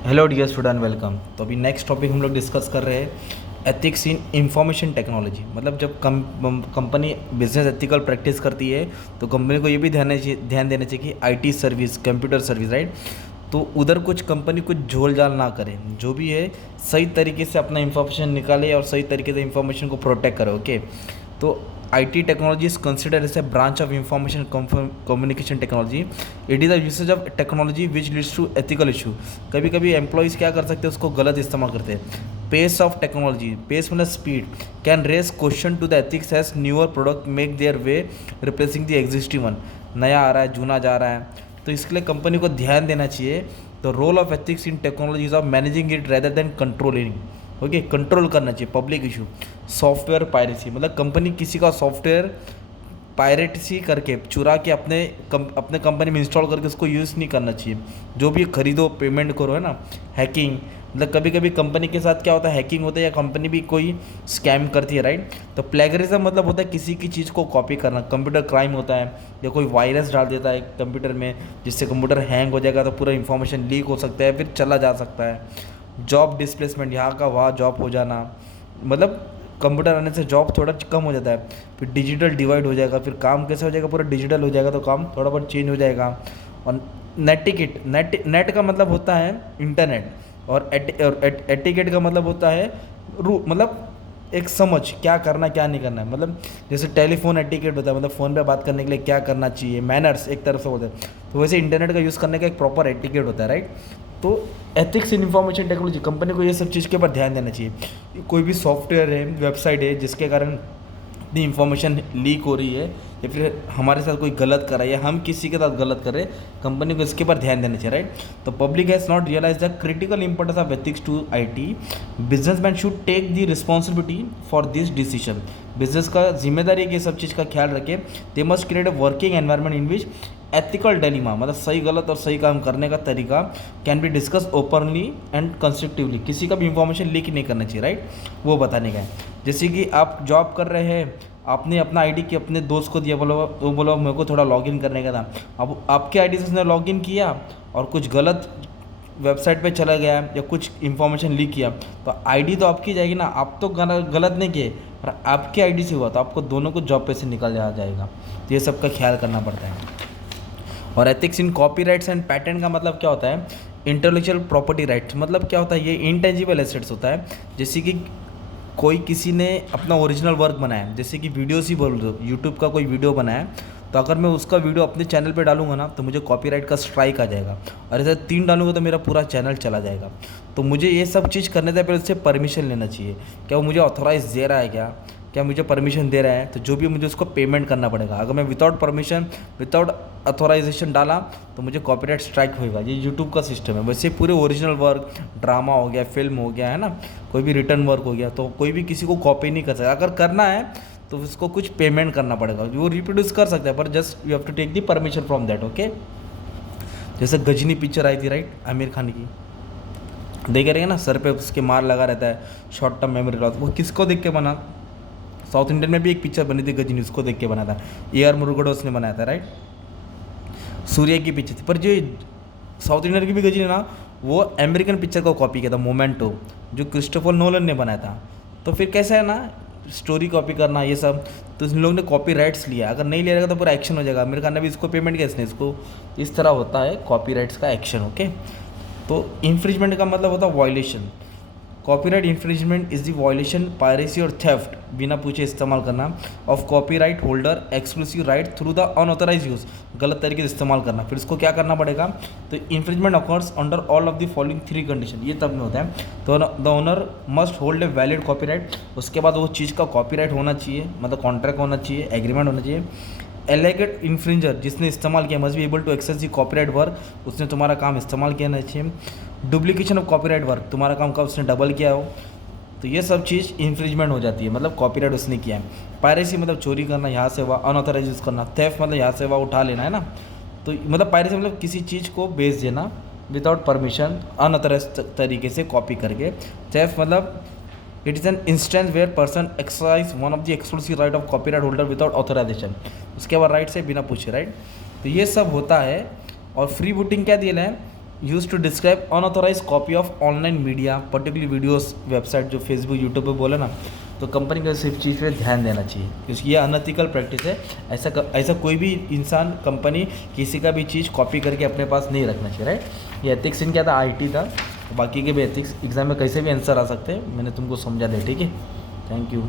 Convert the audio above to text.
Hello dear student, welcome. तो अभी next topic हम लोग डिस्कस कर रहे हैं एथिक्स इन इंफॉर्मेशन टेक्नोलॉजी। मतलब जब कंपनी बिजनेस एथिकल प्रैक्टिस करती है तो कंपनी को ये भी ध्यान देना चाहिए कि IT service, computer service, right. तो उधर कुछ कंपनी कुछ झोल झाल ना करे, जो भी है सही तरीके से अपना इंफॉर्मेशन निकाले और सही तरीके से इंफॉर्मेशन को प्रोटेक्ट करे। ओके, तो IT technology is considered as a branch of information communication technology. It is a usage of technology which leads to ethical issue. कभी कभी एम्प्लॉयज़ क्या कर सकते हैं, उसको गलत इस्तेमाल करते हैं। पेस ऑफ टेक्नोलॉजी, पेस मतलब speed, can raise question to the ethics as newer product make their way replacing the existing one. नया आ रहा है, जूना जा रहा है, तो इसके लिए कंपनी को ध्यान देना चाहिए। The role of ethics in technology is of managing it rather than controlling. Okay, control करना चाहिए। पब्लिक इशू, सॉफ्टवेयर पायरेसी, मतलब कंपनी किसी का सॉफ्टवेयर पायरेसी करके चुरा के अपने कंपनी में इंस्टॉल करके उसको यूज़ नहीं करना चाहिए। जो भी खरीदो, पेमेंट करो, है ना। हैकिंग, मतलब कभी कभी कंपनी के साथ क्या होता है, हैकिंग होता है या कंपनी भी कोई स्कैम करती है, राइट। तो प्लेगरिज्म मतलब होता है किसी की चीज़ को कॉपी करना। कंप्यूटर क्राइम होता है या कोई वायरस डाल देता है कंप्यूटर में, जिससे कंप्यूटर हैंग हो जाएगा तो पूरा इंफॉर्मेशन लीक हो सकता है, फिर चला जा सकता है। जॉब डिस्प्लेसमेंट, यहाँ का वहाँ जॉब हो जाना, मतलब कंप्यूटर आने से जॉब थोड़ा कम हो जाता है। फिर डिजिटल डिवाइड हो जाएगा, फिर काम कैसे हो जाएगा, पूरा डिजिटल हो जाएगा तो काम थोड़ा बहुत चेंज हो जाएगा। और नेटिकेट, नेट का मतलब होता है इंटरनेट, और एटिकेट का मतलब होता है मतलब एक समझ, क्या करना क्या नहीं करना है। मतलब जैसे टेलीफोन एटिकेट होता है, मतलब फ़ोन पे बात करने के लिए क्या करना चाहिए, मैनर्स एक तरफ से होता है। तो वैसे इंटरनेट का यूज़ करने का एक प्रॉपर एटिकेट होता है, राइट। तो ethics in information technology, company को ये सब चीज़ के ऊपर ध्यान देना चाहिए। कोई भी सॉफ्टवेयर है, वेबसाइट है, जिसके कारण इतनी इंफॉर्मेशन लीक हो रही है या फिर हमारे साथ कोई गलत कर रहा है या हम किसी के साथ गलत कर रहे हैं, कंपनी को इसके ऊपर ध्यान देना चाहिए, राइट। तो public has not realise the critical importance of ethics to IT। Businessman should take the responsibility for this decision. Business का जिम्मेदारी है कि सब चीज़ का ख्याल रखे। They must create a working environment in which ethical dilemma, मतलब सही गलत और सही काम करने का तरीका can be discuss openly and constructively. किसी का भी इंफॉर्मेशन लीक नहीं करना चाहिए, राइट, वो बताने का है। जैसे कि आप जॉब कर रहे हैं, आपने अपना आईडी की अपने दोस्त को दिया, बोलो मेरे को थोड़ा लॉगिन करने का था। अब आपके आईडी से उसने लॉगिन किया और कुछ गलत वेबसाइट पे चला गया या कुछ इन्फॉर्मेशन लीक किया, तो आईडी तो आपकी जाएगी ना। आप तो गलत नहीं किए, पर आपकी आईडी से हुआ तो आपको दोनों को जॉब पे से निकल जाएगा। तो ये सब का ख्याल करना पड़ता है। और ethics in copyrights and patent का मतलब क्या होता है, इंटेलेक्चुअल प्रॉपर्टी राइट्स। मतलब क्या होता है, ये इंटेंजिबल एसेट्स होता है। जैसे कि कोई किसी ने अपना ओरिजिनल वर्क बनाया, जैसे कि वीडियोस ही बोल दो, यूट्यूब का कोई वीडियो बनाया, तो अगर मैं उसका वीडियो अपने चैनल पे डालूंगा ना, तो मुझे कॉपीराइट का स्ट्राइक आ जाएगा। और ऐसे 3 डालूंगा तो मेरा पूरा चैनल चला जाएगा। तो मुझे ये सब चीज़ करने से पहले उससे परमिशन लेना चाहिए। क्या वो मुझे ऑथोराइज दे रहा है, क्या मुझे परमिशन दे रहा है, तो जो भी मुझे उसको पेमेंट करना पड़ेगा। अगर मैं विदाउट परमिशन, विदाउट अथोराइजेशन डाला तो मुझे कॉपीराइट स्ट्राइक होएगा। ये यूट्यूब का सिस्टम है। वैसे पूरे ओरिजिनल वर्क, ड्रामा हो गया, फिल्म हो गया, है ना, कोई भी रिटर्न वर्क हो गया, तो कोई भी किसी को कॉपी नहीं कर सकता। अगर करना है तो उसको कुछ पेमेंट करना पड़ेगा। वो रिप्रोड्यूस कर सकता है, पर just you have to take the permission from that. Okay, जैसे गजनी पिक्चर आई थी, राइट, आमिर खान की, देख रहे हैं ना, सर पे उसके मार लगा रहता है, शॉर्ट टर्म मेमोरी लॉस। वो किसको देख के बना? साउथ इंडियन में भी एक पिक्चर बनी थी गजनी, उसको देख के बना था। AR मुरुगडोस ने बनाया था, राइट। सूर्य की पिक्चर थी, पर जो साउथ इंडियन की भी गजनी ना, वो अमेरिकन पिक्चर को कॉपी किया था, मोमेंटो, जो क्रिस्टोफर नोलन ने बनाया था। तो फिर कैसा है ना, स्टोरी कॉपी करना ये सब, तो इन लोगों ने कॉपी राइट्स लिया। अगर नहीं ले रहेगा तो पूरा एक्शन हो जाएगा। आमिर खान ने भी इसको पेमेंट किया, इसने इसको। इस तरह होता है कॉपी राइट्स का एक्शन। ओके, तो इन्फ्रिजमेंट का मतलब होता है violation. Copyright infringement is the violation, piracy और थेफ्ट, बिना पूछे इस्तेमाल करना, of copyright holder exclusive right through the unauthorised use, गलत तरीके से इस्तेमाल करना। फिर इसको क्या करना पड़ेगा, तो infringement occurs under all of the following 3 condition. ये तब में होता है, तो the owner must hold a valid copyright, उसके बाद वो चीज़ का कॉपीराइट होना चाहिए, मतलब कॉन्ट्रैक्ट होना चाहिए, एग्रीमेंट होना चाहिए। एलिगेट इन्फ्रिंजर, जिसने इस्तेमाल किया, must be able to access the copyright work, उसने तुम्हारा काम इस्तेमाल किया ना चाहिए। डुप्लीकेशन ऑफ कॉपीराइट वर्क, तुम्हारा काम का उसने डबल किया हो, तो ये सब चीज़ इन्फ्रिजमेंट हो जाती है, मतलब कॉपीराइट उसने किया है। पायरेसी मतलब चोरी करना, यहाँ से वहाँ, अनऑथराइज यूज़ करना। थेफ्ट मतलब यहाँ से वहाँ उठा लेना, है ना। तो मतलब पायरेसी मतलब किसी चीज़ को बेच देना विदाउट परमिशन, अनऑथराइज तरीके से कॉपी करके। थेफ्ट मतलब it is an instance where person exercise one of the exclusive right of copyright holder without authorisation, उसके बाद राइट से बिना पूछे, राइट। तो ये सब होता है। और फ्री बूटिंग क्या दिया है, use to describe unauthorized copy of online media particular videos website जो फेसबुक यूट्यूब पे बोले ना, तो कंपनी को सिर्फ चीज़ पे ध्यान देना चाहिए क्योंकि ये अनएथिकल प्रैक्टिस है। ऐसा कोई भी इंसान कंपनी किसी का भी चीज़ कॉपी करके अपने पास नहीं रखना चाहिए, राइट। ये एथिक्स इन क्या था, आईटी था, तो बाकी के भी एथिक्स एग्जाम में कैसे भी आंसर आ सकते हैं, मैंने तुमको समझा दिया, ठीक है। Thank you.